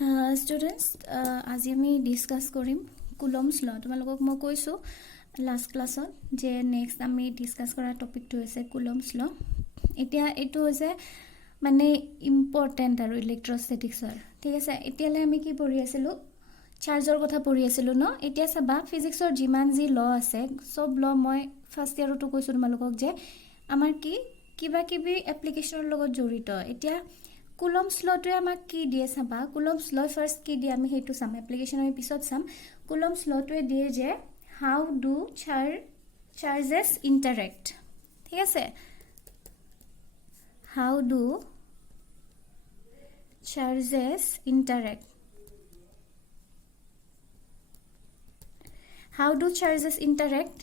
Students, আজি আমি discuss কৰিম কুলম্বস ল। তোমালোকক মই কৈছো লাষ্ট ক্লাছত যে নেক্সট আমি ডিসকাস কৰা টপিকটো হৈছে কুলম্বস ল। এতিয়া এইটো হৈছে মানে ইম্পৰ্টেন্ট আৰু ইলেক্ট্ৰষ্টেটিক্সৰ। ঠিক আছে, এতিয়ালৈ আমি কি পঢ়ি আছিলো? চাৰ্জৰ কথা পঢ়ি আছিলো ন। এতিয়া চাবা ফিজিক্সৰ যিমান যি ল আছে সব ল মই ফাৰ্ষ্ট ইয়াৰতো কৈছো তোমালোকক যে আমাৰ কি কিবা কিবি এপ্লিকেশনৰ লগত জড়িত। এতিয়া কুলম্বস লটোৱে আমাক কি দিয়ে চাবা। কুলম্বস ল ফাৰ্ষ্ট কি দিয়ে আমি হেতু চাম, এপ্লিকেশন আমি পিছত চাম। কুলম্বস লটোৱে দিয়ে যে হাউ ডু চাৰ্জেছ ইন্টাৰেক্ট। ঠিক আছে, how do charges interact. How do charges interact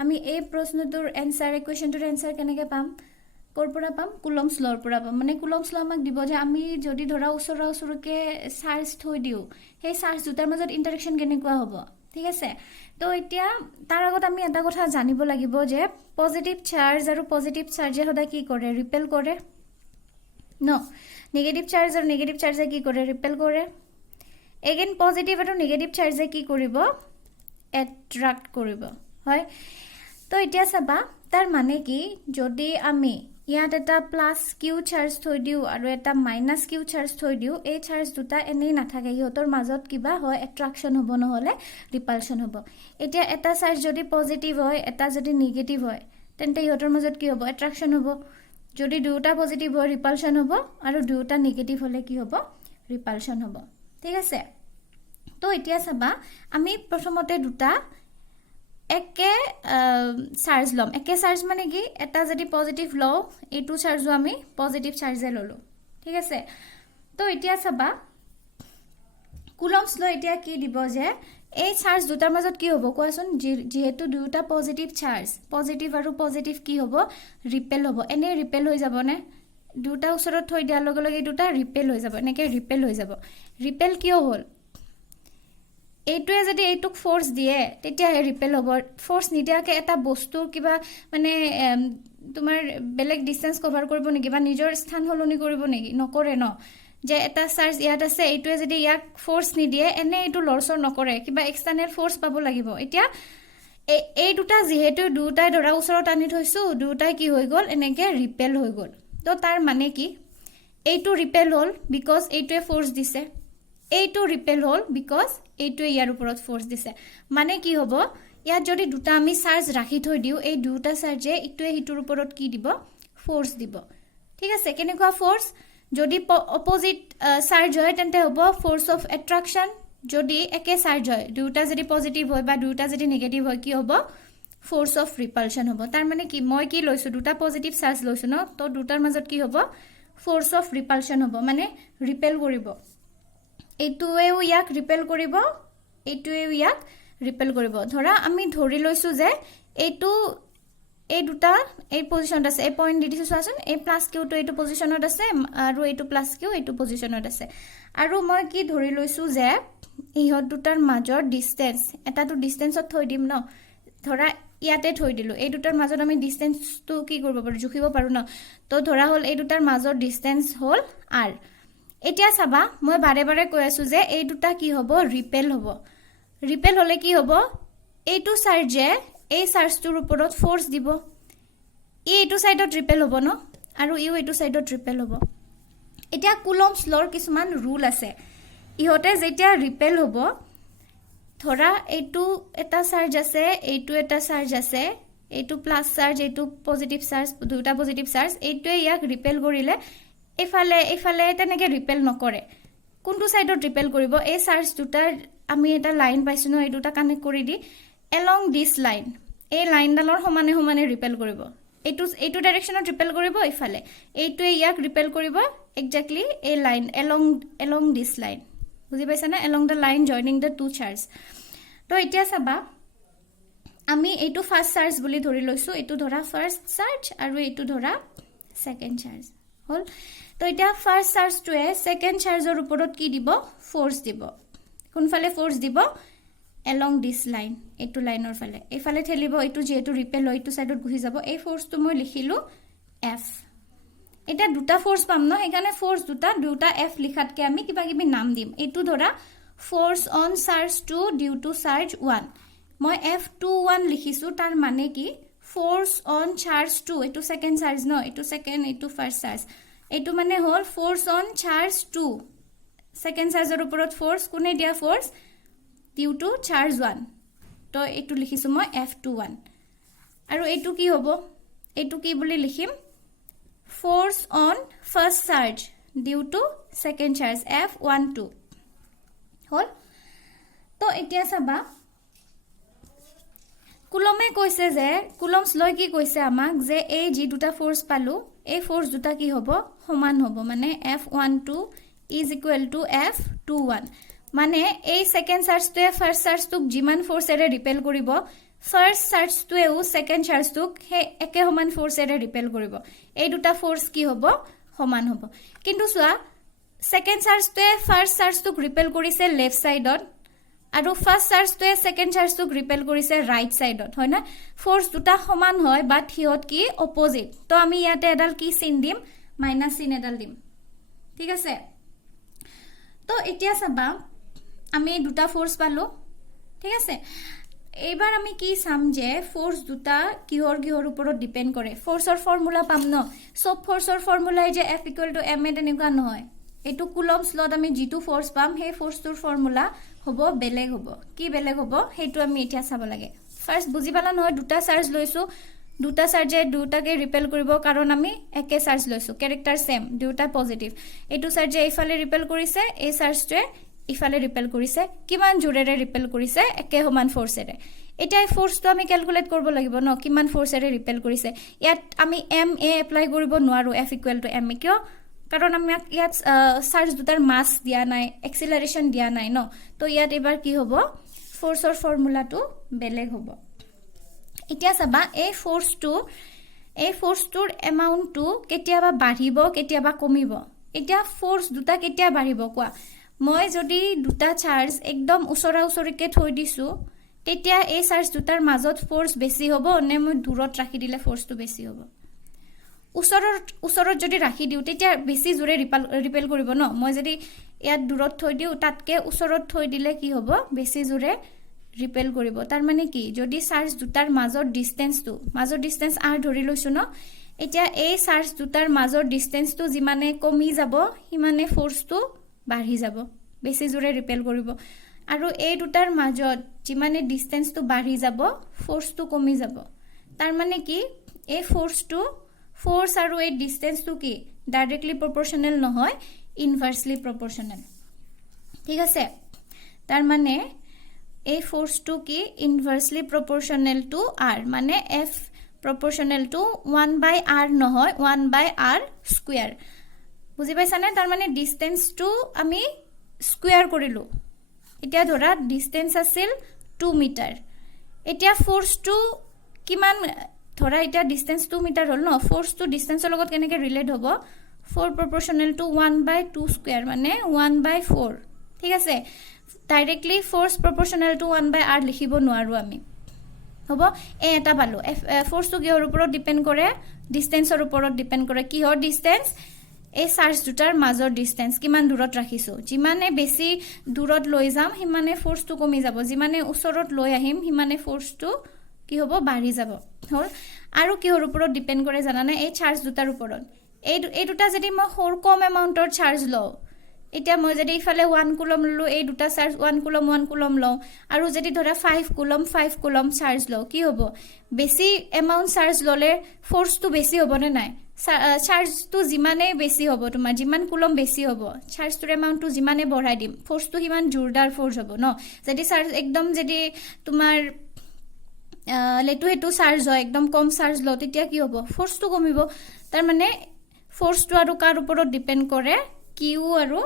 আমি এই প্ৰশ্নটোৰ এনসাৰ, ইকুৱেশনটোৰ এনসাৰ কেনেকৈ পাম? ক'ৰ পৰা পাম? কুলম্বস লৰ পৰা পাম। মানে কুলম্বস ল আমাক দিব যে আমি যদি ধৰা ওচৰকে চাৰ্জ থৈ দিও, সেই চাৰ্জ দুটাৰ মাজত ইন্টাৰেকশন কেনেকুৱা হ'ব। ঠিক আছে, তো এতিয়া তাৰ আগত আমি এটা কথা জানিব লাগিব যে পজিটিভ চাৰ্জ আৰু পজিটিভ চাৰ্জে সদায় কি কৰে? ৰিপেল কৰে ন। নেগেটিভ চাৰ্জ আৰু নেগেটিভ চাৰ্জে কি কৰে? ৰিপেল কৰে। এগেইন পজিটিভ আৰু নেগেটিভ চাৰ্জে কি কৰিব? এট্ৰাক্ট কৰিব। হয়, তো এতিয়া চাবা তাৰ মানে কি, যদি আমি ইয়াত এটা প্লাস কিউ চাৰ্জ থৈ দিও আৰু এটা মাইনাস কিউ চাৰ্জ থৈ দিও, এই চাৰ্জ দুটা এনেই নাথাকে, ইহঁতৰ মাজত কিবা হয়, এট্ৰাকশন হ'ব নহলে ৰিপালশন হ'ব। এতিয়া এটা চাৰ্জ যদি পজিটিভ হয়, এটা যদি নেগেটিভ হয়, তেন্তে ইহঁতৰ মাজত কি হ'ব? এট্ৰাকশন হ'ব। যদি দুটা পজিটিভ হয় ৰিপালশন হ'ব, আৰু দুটা নেগেটিভ হলে কি হ'ব? ৰিপালশন হ'ব। ঠিক আছে, তো এতিয়া চাবা আমি প্ৰথমতে দুটা একে চাৰ্জ লম। একে চাৰ্জ মানে কি, এটা যদি পজিটিভ লও, এইটো চাৰ্জও আমি পজিটিভ চাৰ্জে ললো। ঠিক আছে, তো এতিয়া চাবা কুলম্বস ল এতিয়া কি দিব যে এই চাৰ্জ দুটাৰ মাজত কি হ'ব কোৱাচোন? যেহেতু দুটা পজিটিভ চাৰ্জ, পজিটিভ আৰু পজিটিভ কি হ'ব? ৰিপেল হ'ব। এনে ৰিপেল হৈ যাব নে? দুটা ওচৰত থৈ দিয়াৰ লগে লগে দুটা ৰিপেল হৈ যাব, এনেকে ৰিপেল হৈ যাব। ৰিপেল কিয় হ'ল? এইটোৱে যদি এইটোক ফোৰ্স দিয়ে তেতিয়া ৰিপেল হ'ব। ফোৰ্স নিদিয়াকে এটা বস্তুৰ কিবা মানে তোমাৰ বেলেগ ডিসটেন্স কভাৰ কৰিব নেকি বা নিজৰ স্থান সলনি কৰিব নেকি? নকৰে ন। যে এটা চাৰ্জ ইয়াত আছে, এইটোৱে যদি ইয়াক ফোৰ্স নিদিয়ে এনে এইটো লৰচৰ নকৰে, কিবা এক্সটাৰ্নেল ফোৰ্স পাব লাগিব। এতিয়া এই দুটা যেহেতু দুটাই ধৰা ওচৰত আনি থৈছো, দুটাই কি হৈ গ'ল? এনেকে ৰিপেল হৈ গ'ল। তো তাৰ মানে কি, এইটো ৰিপেল হ'ল বিকজ এইটোৱে ফোৰ্স দিছে, এইটো ৰিপেল হ'ল বিকজ এইটোৱে ইয়াৰ ওপৰত ফোৰ্স দিছে। মানে কি হ'ব, ইয়াত যদি দুটা আমি চাৰ্জ ৰাখি থৈ দিও, এই দুটা চাৰ্জে ইটোৱে হিটোৰ ওপৰত কি দিব? ফোৰ্স দিব। ঠিক আছে, কেনেকুৱা ফোৰ্স? যদি অপোজিট চাৰ্জ হয় তেন্তে হ'ব ফোৰ্স অফ এট্ৰাকশন। যদি একে চাৰ্জ হয়, দুটা যদি পজিটিভ হয় বা দুটা যদি নেগেটিভ হয়, কি হ'ব? ফোর্স অফ ৰিপালশন হ'ব। তাৰ মানে কি, মই কি লৈছো? দুটা পজিটিভ চাৰ্জ লৈছো ন, তো দুটাৰ মাজত কি হ'ব? ফোৰ্স অফ ৰিপালশন হ'ব, মানে ৰিপেল কৰিব। এইটোৱেও ইয়াক ৰিপেল কৰিব, এইটোৱেও ইয়াক ৰিপেল কৰিব। ধৰা আমি ধৰি লৈছো যে এইটো এই দুটা এই পজিশনত আছে, এই পইণ্ট দি দিছো চোৱাচোন, এই প্লাস কিউটো এইটো পজিশনত আছে আৰু এইটো প্লাস কিউ এইটো পজিশনত আছে। আৰু মই কি ধৰি লৈছো যে ইহঁত দুটাৰ মাজৰ ডিসটেন্স, এটাটো ডিসটেন্সত থৈ দিম ন। ধৰা ইয়াতে থৈ দিলো, এই দুটাৰ মাজত আমি ডিসটেন্সটো কি কৰিব পাৰো? জুখিব পাৰো ন। তো ধৰা হ'ল এই দুটাৰ মাজৰ ডিসটেন্স হ'ল r। এতিয়া চাবা মই বাৰে বাৰে কৈ আছো যে এই দুটা কি হ'ব? ৰিপেল হ'ব। ৰিপেল হলে কি হ'ব? এইটো চাৰ্জে এই চাৰ্জটোৰ ওপৰত ফোৰ্স দিব, এইটো সাইডত ৰিপেল হ'ব ন, আৰু ইও এইটো সাইডত ৰিপেল হ'ব। এতিয়া কুলম্বস লৰ কিছুমান ৰুল আছে। ইহতে যেতিয়া ৰিপেল হ'ব, ধৰা এইটো এটা চাৰ্জ আছে, এইটো এটা চাৰ্জ আছে, এইটো প্লাস চাৰ্জ, এইটো পজিটিভ চাৰ্জ, দুটা পজিটিভ চাৰ্জ, এইটোৱে ইয়াক ৰিপেল কৰিলে এফালে তেনেকে ৰিপেল নকৰে। কোনটো সাইডত ৰিপেল কৰিব? এই চাৰ্জ দুটাৰ আমি এটা লাইন পাইছো ন, এই দুটা কানেক্ট কৰি দি এলং দিস লাইন, এই লাইনডালৰ সমানে সমানে ৰিপেল কৰিব। এইটো ডাইৰেকশনত ৰিপেল কৰিব, ইফালে এইটোৱে ইয়াক ৰিপেল কৰিব এক্স্যাক্টলি এই লাইন এলং দিস লাইন। বুজি পাইছা না? Along the line joining the two charge. তো এতিয়া চাবা আমি এইটো ফাৰ্স্ট চাৰ্জ বুলি ধৰি লৈছো, এইটো ধৰা ফাৰ্স্ট চাৰ্জ আৰু এইটো ধৰা সেকেন্ড চাৰ্জ হল। তো এতিয়া ফাৰ্স্ট চাৰ্জটোৱে সেকেন্ড চাৰ্জৰ ওপৰত কি দিব? ফোৰ্স দিব। কোনফালে ফোৰ্স দিব? এলং দিস লাইন, এইটো লাইনৰ ফালে। এইফালে ঠেলিব, এইটো যেহেতু ৰিপেল হয় এইটো সাইডত গুচি যাব। এই ফোৰ্সটো মই লিখিলো এফ। এটা দুটা ফোৰ্স পাম ন সেইকাৰণে ফোৰ্স দুটা এফ লিখাতকে আমি কিবা কিবি নাম দিম এইটো ধৰা force on charge 2 due to charge 1 মই F21 লিখিছো তাৰ মানে কি ফোর্স অন চার্জ 2 এইটো সেকেন্ড চার্জ ন এইটো সেকেন্ড এইটো ফার্স্ট চার্জ এইটো মানে হল ফোর্স অন চার্জ 2 সেকেন্ড চাৰ্জৰ ওপৰত ফোৰ্স কোনে দিয়া ফোৰ্স ডিউ টু চাৰ্জ 1 তো এইটো লিখিছো মই F21 আৰু এইটো কি হ'ব এইটো কি বুলি লিখিম force on first charge due to second charge F12 হল তো এতিয়া চাবা কুলমে কৈছে যে কুলমস লয় কি কৈছে আমাক যে এই জি দুটা ফোর্স পালো এই ফোর্স দুটা কি হ'ব সমান হ'ব মানে F12 is equal to F21 মানে এই সেকেন্ড চাৰ্জটোৱে ফাৰ্স্ট চাৰ্জটোক জিমান ফোৰ্সেৰে ৰিপেল কৰিব ফাৰ্স্ট চাৰ্জটোৱেও সেকেন্ড চাৰ্জটোক হে একে সমান ফোৰ্সেৰে ৰিপেল কৰিব এই দুটা ফোৰ্স কি হ'ব সমান হ'ব কিন্তু সোৱা সেকেন্ড চাৰ্জটোৱে ফাৰ্স্ট চাৰ্জটোক ৰিপেল কৰিছে লেফট সাইডত আৰু ফাৰ্স্ট চাৰ্জটোৱে সেকেন্ড চাৰ্জটোক ৰিপেল কৰিছে ৰাইট সাইডত হয় না ফোর্স দুটা সমান হয় বাট হিয়ত কি অপোজিট তো আমি ইয়াতে এডাল কি চিন দিম মাইনাস চিন এডাল দিম ঠিক আছে তো এতিয়া চাবা আমি দুটা ফোর্স পালো ঠিক আছে এইবাৰ আমি কি চাম যে ফোৰ্স দুটা কিহৰ ওপৰত ডিপেন্ড কৰে ফোৰ্সৰ ফৰ্মুলা পাম ন সব ফোৰ্সৰ ফৰ্মুলাই যে F = ma তেনেকুৱা নহয় এটো কুলমস লত আমি জিটু ফোৰ্স পাম হে ফোৰ্সটোৰ ফৰ্মুলা হ'ব বেলেগ হ'ব কি বেলেগ হ'ব হেতু আমি এতিয়া চাব লাগে ফার্স্ট বুজি পালা নহয় দুটা চার্জ লৈছো দুটা চার্জে দুটাকে ৰিপেল কৰিব কাৰণ আমি একে চাৰ্জ লৈছো ক্যাৰেক্টাৰ সেম দুটা পজিটিভ এটো চাৰ্জে ইফালে ৰিপেল কৰিছে এই চাৰ্জটোৱে ইফালে ৰিপেল কৰিছে কিমান জোৰেৰে ৰিপেল কৰিছে একে সমান ফোৰ্সেৰে এটা ফোৰ্সটো আমি ক্যালকুলেট কৰিব লাগিব ন কিমান ফোৰ্সেৰে ৰিপেল কৰিছে ইয়াত আমি ma এপ্লাই কৰিব নোৱাৰো F = ma কিয় কাৰণ আমি ইয়াত চাৰ্জ দুটাৰ মাস দিয়া নাই এক্সিলাৰেশন দিয়া নাই ন তো ইয়াত এবাৰ কি হ'ব ফোৰ্সৰ ফৰ্মুলাটো বেলেগ হ'ব এতিয়া চাবা এই ফোৰ্সটোৰ এমাউন্টটো কেতিয়াবা বাঢ়িব কেতিয়াবা কমিব এতিয়া ফোৰ্স দুটা কেতিয়া বাঢ়িব কোৱা মই যদি দুটা চাৰ্জ একদম উচৰা উচৰিকে থৈ দিছো তেতিয়া এই চাৰ্জ দুটাৰ মাজত ফোৰ্স বেছি হ'ব নে মই দূৰত ৰাখি দিলে ফোৰ্সটো বেছি হ'ব উচৰত যদি ৰাখি দিও তেতিয়া বেছি জোৰে ৰিপেল কৰিব ন মই যদি ইয়াত দূৰত থৈ দিও তাতকে উচৰত থৈ দিলে কি হ'ব বেছি জোৰে ৰিপেল কৰিব তাৰ মানে কি যদি চাৰ্জ দুটাৰ মাজৰ ডিসটেন্স r ধৰি লৈছো ন এতিয়া এই চাৰ্জ দুটাৰ মাজৰ ডিসটেন্সটো যিমানে কমি যাব হিমানে ফোৰ্সটো বাঢ়ি যাব বেছি জোৰে ৰিপেল কৰিব আৰু এই দুটাৰ মাজত যিমানে ডিসটেন্সটো বাঢ়ি যাব ফোৰ্সটো কমি যাব তাৰ মানে কি এই ফোৰ্স আৰু এই ডিসটেন্সটো কি ডাইৰেক্টলি প্ৰপৰ্শনেল নহয় ইনভাৰ্সলি প্ৰপৰ্শনেল ঠিক আছে তাৰ মানে এই ফোর্সটো কি ইনভার্সলি প্রপোর্শনাল টু r মানে F প্রপোর্শনাল টু 1/r নহয় 1/r স্কয়ার বুজি পাইছানে তাৰ মানে ডিসটেন্সটো আমি স্কয়াৰ কৰিলো এতিয়া ধৰা ডিসটেন্স আছিল 2 মিটাৰ এতিয়া ফোৰ্সটো কিমান ধৰা এতিয়া ডিসটেন্স 2 মিটাৰ হল ন ফোৰ্সটো ডিসটেন্সৰ লগত কেনেকে ৰিলেট হ'ব 4 proportional to 1/2 square মানে 1/4 ঠিক আছে directly force proportional to 1/r লিখিব নোৱাৰো আমি হ'ব এটা পালো ফোৰ্স তো কিহৰ ওপৰত ডিপেন্ড কৰে ডিসটেন্সৰ ওপৰত ডিপেন্ড কৰে কিহৰ ডিসটেন্স এই চাৰ্জ দুটাৰ মাজৰ ডিসটেন্স কিমান দূৰত ৰাখিছো যিমানে বেছি দূৰত লৈ যাম হিমানে ফোৰ্সটো কমি যাব যিমানে ওচৰত লৈ আহিম হিমানে ফোৰ্সটো কি হ'ব বাঢ়ি যাব হল আৰু কিহৰ ওপৰত ডিপেন্ড কৰে জানানে এই চাৰ্জ দুটাৰ ওপৰত এই দুটা যদি মই সৰ কম এমাউন্টৰ চার্জ লও এটা মই যদি ইফালে 1 কুলম ললো এই দুটা চার্জ 1 কুলম লও আৰু যদি ধৰা 5 কুলম চার্জ লও কি হ'ব বেছি এমাউন্ট চার্জ ললে ফোর্সটো বেছি হ'ব নে নাই চার্জটো যিমানে বেছি হ'ব তোমাৰ যিমান কুলম বেছি হ'ব চাৰ্জটোৰ এমাউন্টটো যিমানে বঢ়াই দিম ফোৰ্সটো হিমান জোৰদাৰ ফোৰ্স হ'ব ন যদি চাৰ্জ একদম যদি তোমাৰ লেটু চাৰ্জ হয় একদম কম চাৰ্জ ল তেতিয়া কি হ'ব ফোৰ্সটো কমিব তাৰ মানে ফোৰ্সটো আৰু কাৰ ওপৰত ডিপেন্ড কৰে কিউ আৰু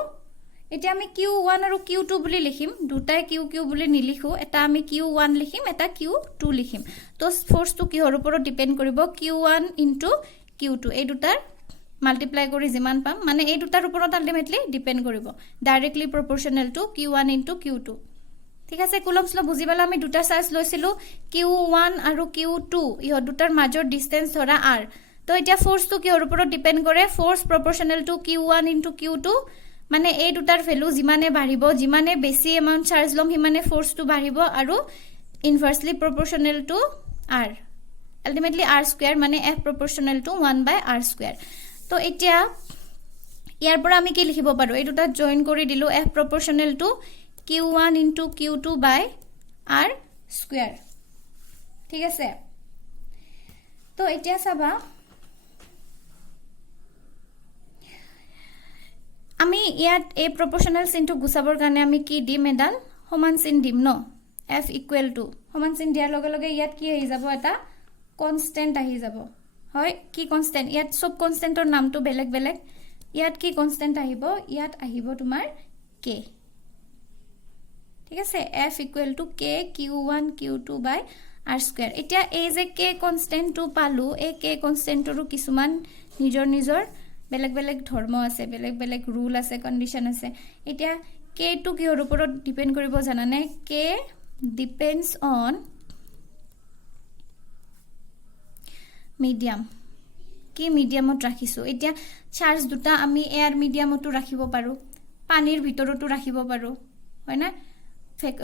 এটা আমি Q1 আৰু Q2 বুলি লিখিম দুটাই Q বুলি নিলিখো এটা আমি Q1 লিখিম এটা Q2 লিখিম তো ফোর্সটো কিহৰ ওপৰত ডিপেন্ড কৰিব Q1 * Q2 এই দুটাৰ মাল্টিপ্লাই কৰি যিমান পাম মানে এই দুটাৰ ওপৰত আলটিমেটলি ডিপেন্ড কৰিব ডাইৰেক্টলি প্ৰপৰ্শনাল টু Q1 * Q2 ঠিক আছে কুলমস ল বুজি পালা আমি দুটা চার্জ লৈছিলো Q1 আৰু Q2 ইহ দুটাৰ মাজৰ ডিসটেন্স ধৰা r তো এতিয়া ফোৰ্সটো কিহৰ ওপৰত ডিপেন্ড কৰে force প্ৰপৰশনাল two q1 into q2 মানে এই দুটাৰ ভ্যালু যিমানে বাঢ়িব যিমানে বেছি এমাউন্ট চাৰ্জ লম হিমানে ফোৰ্সটো বাঢ়িব আৰু ইনভাৰ্সলি প্ৰপৰশনাল two r ultimately r square মানে f proportional to 1/r square তো এতিয়া ইয়াৰ পৰা আমি কি লিখিব পাৰো এই দুটা জয়েন কৰি দিলো f proportional to q1 into q2 by r square ঠিক আছে তো এতিয়া চাবা আমি ইয়াত এই proportional চিনটো গুছাবৰ কাৰণে আমি কি দিম এডাল সমান চিন দিম ন f equal to সমান চিন দিয়াৰ লগে লগে ইয়াত কি হৈ যাব এটা কনস্ট্যান্ট আহি যাব হয় কি কনস্ট্যান্ট ইয়াত সব কনস্ট্যান্টৰ নামটো বেলেগ বেলেগ ইয়াত কি কনস্ট্যান্ট আহিব ইয়াত আহিব তোমাৰ k ঠিক আছে f equal to k q1 q2 by r square এতিয়া এই যে k কনস্ট্যান্ট টু পালো এই k কনস্ট্যান্টৰো কিছুমান নিজৰ নিজৰ বেলেগ বেলেগ ধৰ্ম আছে বেলেগ বেলেগ ৰুল আছে কন্ডিশন আছে এতিয়া k টু কিহৰ ওপৰত ডিপেন্ড কৰিব জানানে k depends on মিডিয়াম কি মিডিয়ামত ৰাখিছো এতিয়া চাৰ্জ দুটা আমি এয়াৰ মিডিয়ামতো ৰাখিব পাৰো পানীৰ ভিতৰতো ৰাখিব পাৰো হয় না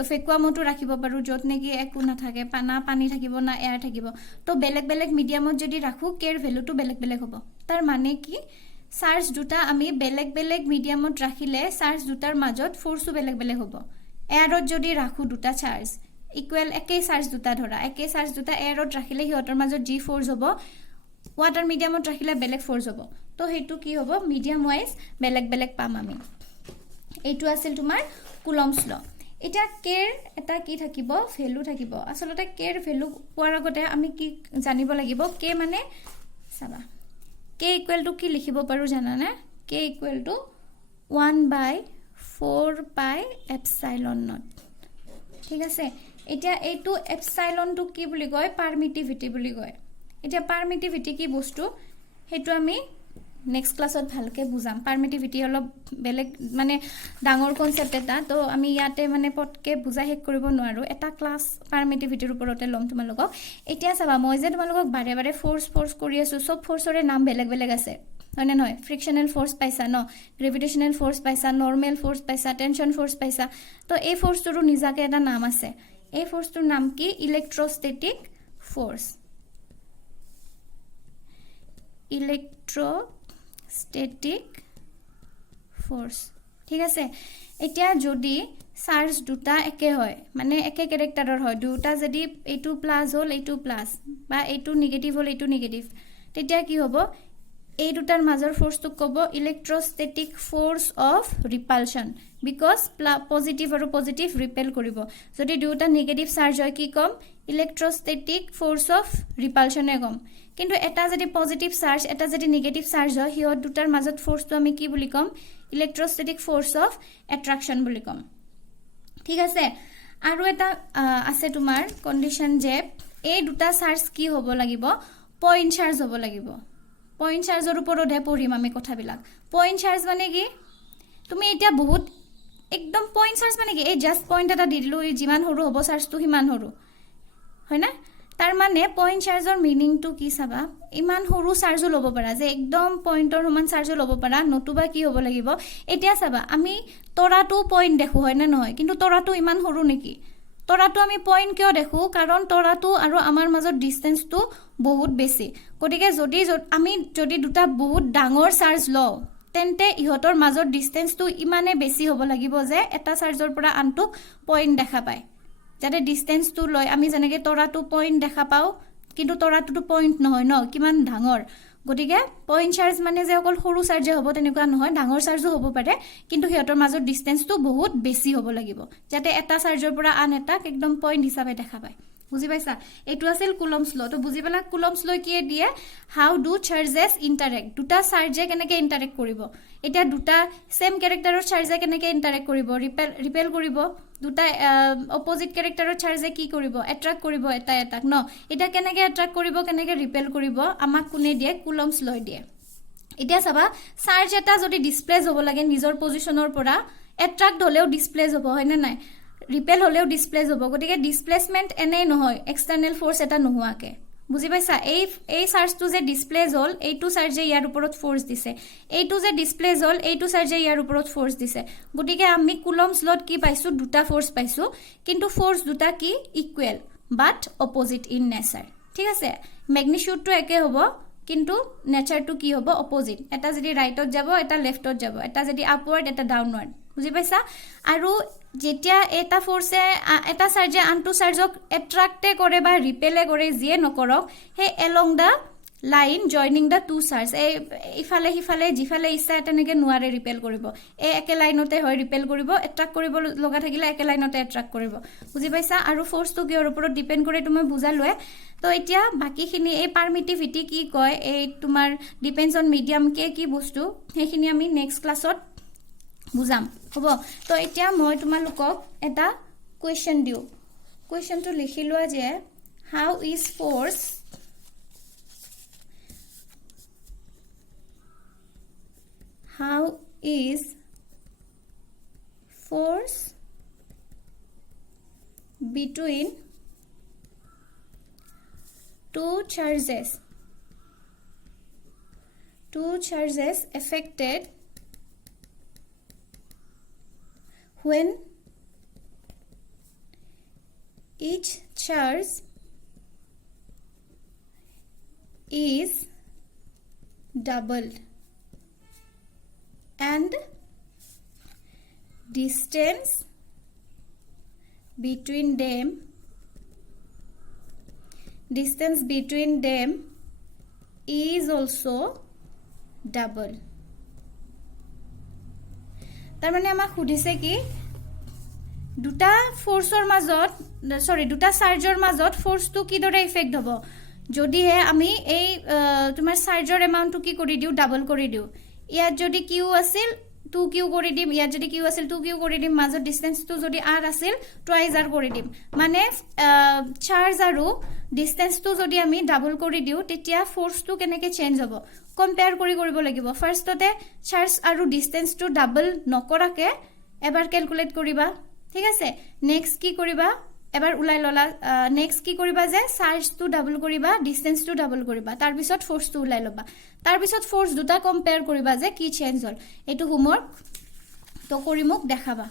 ফেকুৱামতো ৰাখিব পাৰো যত নেকি একো না থাকে পানী থাকিব না এয়াৰ থাকিব তো বেলেগ বেলেগ মিডিয়ামত যদি ৰাখো কেৰ ভ্যালুটো বেলেগ বেলেগ হ'ব তাৰ মানে কি চাৰ্জ দুটা আমি বেলেগ বেলেগ মিডিয়ামত ৰাখিলে চাৰ্জ দুটাৰ মাজত ফোৰ্সও বেলেগ বেলেগ হ'ব এয়াৰত যদি ৰাখো দুটা চাৰ্জ ইকুৱেল একে চাৰ্জ দুটা ধৰা একে চাৰ্জ দুটা এয়াৰত ৰাখিলে হিহঁতৰ মাজত জি ফোৰ্স হ'ব ওয়াটাৰ মিডিয়ামত ৰাখিলে বেলেগ ফোৰ্স হ'ব তো হেতু কি হ'ব মিডিয়াম ওয়াইজ বেলেগ বেলেগ পাম আমি এইটো আছিল তোমাৰ কুলম্বস ল এটা কেৰ এটা কি থাকিব ভ্যালু থাকিব আসলতে কেৰ ভ্যালু পোৱাৰ আগতে আমি কি জানিব লাগিব কে মানে চাবা k equal to কি লিখিব পাৰো জানা না k equal to 1/4 pi epsilon naught ঠিক আছে এতিয়া এইটো এপসাইলন টু কি বুলি কয় পারমিটিভিটি বুলি কয় এতিয়া পারমিটিভিটি কি বস্তু হেতু আমি নেক্সট ক্লাছত ভালকে বুজাম পারমিটিভিটি অলপ বেলেগ মানে ডাঙৰ কনসেপ্ট এটা তো আমি ইয়াতে মানে পটকে বুজা শেষ কৰিব নোৱাৰো এটা ক্লাস পাৰমিটিভিটিৰ ওপৰতে লম তোমালোকক এতিয়া চাবা মই যে তোমালোকক বাৰে বাৰে ফোৰ্স কৰি আছো সব ফোৰ্সৰে নাম বেলেগ বেলেগ আছে হয়নে নহয় ফ্ৰিকশনাল ফোৰ্স পাইছা ন গ্ৰেভিটেশনাল ফোৰ্স পাইছা নৰমাল ফোৰ্স পাইছা টেনশন ফোৰ্স পাইছা তো এই ফোৰ্সটোৰো নিজাকে এটা নাম আছে এই ফোৰ্সটোৰ নাম কি ইলেক্ট্ৰোস্ট্যাটিক ফোৰ্স ইলেক্ট্ৰোস্ট্যাটিক ফোৰ্স ঠিক আছে এতিয়া যদি চাৰ্জ দুটা একে হয় মানে একে ক্যাৰেক্টাৰৰ হয় দুটা যদি এইটো প্লাস হল এইটো প্লাস বা এইটো নেগেটিভ হল এইটো নেগেটিভ তেতিয়া কি হ'ব এই দুটাৰ মাজৰ ফোৰ্সটো কব ইলেক্ট্ৰোস্ট্যাটিক ফোৰ্স অফ ৰিপালশন বিকজ পজিটিভ আৰু পজিটিভ ৰিপেল কৰিব যদি দুটা নেগেটিভ চাৰ্জ হয় কি কম ইলেক্ট্ৰোস্ট্যাটিক ফোৰ্স অফ ৰিপালশনে কম কিন্তু এটা যদি পজিটিভ চাৰ্জ এটা যদি নেগেটিভ চাৰ্জ হয় হিয় দুটাৰ মাজত ফোৰ্সটো আমি কি বুলি কম ইলেক্ট্ৰোস্ট্যাটিক ফোৰ্স অফ অ্যাট্ৰাকশন বুলি কম ঠিক আছে আৰু এটা আছে তোমাৰ কন্ডিশন যে এই দুটা চার্জ কি হ'ব লাগিব পয়েন্ট চার্জ হ'ব লাগিব পয়েন্ট চাৰ্জৰ ওপৰতে পঢ়িম আমি কথাবিলাক পয়েন্ট চার্জ মানে কি তুমি এতিয়া বহুত একদম পয়েন্ট চার্জ মানে কি এই জাস্ট পয়েন্ট এটা দিলু যিমান হৰু হ'ব চাৰ্জটো হিমান হৰু হয় না তাৰ মানে পয়েন্ট চাৰ্জৰ মিনিংটো কি চাবা ইমান হৰু চাৰ্জও ল'ব পাৰা যে একদম পয়েন্টৰ সমান চাৰ্জও ল'ব পাৰা নতুবা কি হ'ব লাগিব এতিয়া চাবা আমি তৰাটো পয়েন্ট দেখো হয় না নহয় কিন্তু তৰাটো ইমান হৰু নেকি তৰাটো আমি পয়েন্ট কিয় দেখো কাৰণ তৰাটো আৰু আমাৰ মাজৰ ডিসটেন্সটো বহুত বেছি গতিকে যদি আমি যদি দুটা বহুত ডাঙৰ চাৰ্জ লও তেন্তে ইহতৰ মাজৰ ডিসটেন্সটো ইমানে বেছি হ'ব লাগিব যে এটা চাৰ্জৰ পৰা আনটোক পয়েন্ট দেখা পায় যাতে ডিসটেন্সটো লয় আমি যেনেকে তৰাটো পয়েন্ট দেখা পাও কিন্তু তৰাটো পয়েন্ট নহয় ন কিমান ডাঙৰ গতিকে পয়েন্ট চাৰ্জ মানে যে অকল সৰু চাৰ্জে হ'ব তেনেকুৱা নহয় ডাঙৰ চাৰ্জও হ'ব পাৰে কিন্তু হিহঁতৰ মাজৰ ডিসটেন্সটো বহুত বেছি হ'ব লাগিব যাতে এটা চাৰ্জৰ পৰা আন এটাক একদম পয়েন্ট হিচাপে দেখা পায় বুজি পাইছা এটো আছিল কুলম্বস ল তো বুজি পালা কুলম্বস ল কি দিয়ে হাউ ডু চার্জেস ইন্টারেক্ট দুটা চার্জে কেনেকে ইন্টারেক্ট কৰিব এটা দুটা সেম ক্যাৰেক্টাৰৰ চাৰ্জে কেনেকে ইন্টাৰেক্ট কৰিব ৰিপেল কৰিব দুটা অপোজিট ক্যাৰেক্টাৰৰ চাৰ্জে কি কৰিব অ্যাট্ৰাক্ট কৰিব এটা এটাক ন এটা কেনেকে অ্যাট্ৰাক্ট কৰিব কেনেকে ৰিপেল কৰিব আমাক কোনে দিয়ে কুলম্বস ল দিয়ে এতিয়া চাবা চাৰ্জ এটা যদি ডিসপ্লেস হ'ব লাগে নিজৰ পজিশনৰ পৰা অ্যাট্রাক্ট হলেও ডিসপ্লেস হ'ব হয় না নাই রিপেল হলেও ডিসপ্লেস হ'ব গতিকে ডিসপ্লেসমেন্ট এনে নহয় এক্সটার্নাল ফোর্স এটা নোহোৱাকে বুজি পাইছা এই চাৰ্জটো যে ডিসপ্লেজ হল এইটো চাৰ্জে ইয়াৰ ওপৰত ফোৰ্স দিছে এইটো যে ডিসপ্লেজ হল এইটো চাৰ্জে ইয়াৰ ওপৰত ফোৰ্স দিছে গটিকে আমি কুলম্বস লট কি পাইছো দুটা ফোৰ্স পাইছো কিন্তু ফোৰ্স দুটা কি equal but opposite in nature ঠিক আছে ম্যাগনিটিউডটো একে হ'ব কিন্তু নেচাৰটো কি হ'ব অপোজিট এটা যদি ৰাইটত যাব এটা লেফটত যাব এটা যদি আপওয়াৰ্ড এটা ডাউনওয়াৰ্ড বুজি পাইছা আৰু যেতিয়া এটা ফোৰ্সে এটা চাৰ্জে আনটো চাৰ্জক এট্ৰাক্টে কৰে বা ৰিপেলে কৰে যিয়ে নকৰক হে along the line joining the two charge ইফালে হিফালে জিফালে ইচ্ছা তেনেকে নোৱাৰে ৰিপেল কৰিব একে লাইনতে হয় ৰিপেল কৰিব এট্ৰাক্ট কৰিব লগা থাকিলে একে লাইনতে এট্ৰাক্ট কৰিব বুজি পাইছা আৰু ফোৰ্সটো কিহৰ ওপৰত ডিপেন্ড কৰে তুমি বুজালোৱে তো এতিয়া বাকিখিনি এই পাৰমিটিভিটি কি কয় এই তোমাৰ ডিপেন্ডস অন মিডিয়াম কি বস্তু সেইখিনি আমি নেক্সট ক্লাছত বুজাম হ'ব তো এতিয়া মই তোমালোকক এটা কোৱেশ্চন দিও কোৱেশ্চনটো লিখি লোৱা যে how is force how is force between two charges affected when each charge is doubled and distance between them is also double তাৰ মানে আমাক খুদিছে কি দুটা ফোৰ্সৰ মাজত দুটা চাৰ্জৰ মাজত ফোৰ্সটো কি দৰে ইফেক্ট হ'ব যদি হে আমি এই তোমাৰ চাৰ্জৰ এমাউন্টটো কি কৰি দিও ডাবল কৰি দিও ইয়াত যদি কিউ আছিল 2q কৰি দিম ইয়াত যদি কিউ আছিল 2q কৰি দিম মাজৰ ডিসটেন্সটো যদি r আছিল টুৱাইজ r কৰি দিম মানে চাৰ্জ আৰু ডিসটেন্সটো যদি আমি ডাবল কৰি দিও তেতিয়া ফোৰ্সটো কেনেকে চেঞ্জ হ'ব কম্পেয়াৰ কৰিব লাগিব ফাৰ্ষ্টতে চাৰ্জ আৰু ডিসটেন্সটো ডাবল নকৰাকে এবাৰ ক্যালকুলেট কৰিবা ঠিক আছে নেক্সট কি কৰিবা এবাৰ উলাই ললা নেক্সট কি কৰিবা যে চাৰ্জটো ডাবল কৰিবা ডিসটেন্সটো ডাবল কৰিবা তাৰ পিছত ফোৰ্সটো উলাই লবা তাৰ পিছত ফোৰ্স দুটা কম্পেয়াৰ কৰিবা যে কি চেঞ্জ হল এটো হোমৱৰ্ক তো কৰি মোক দেখাবা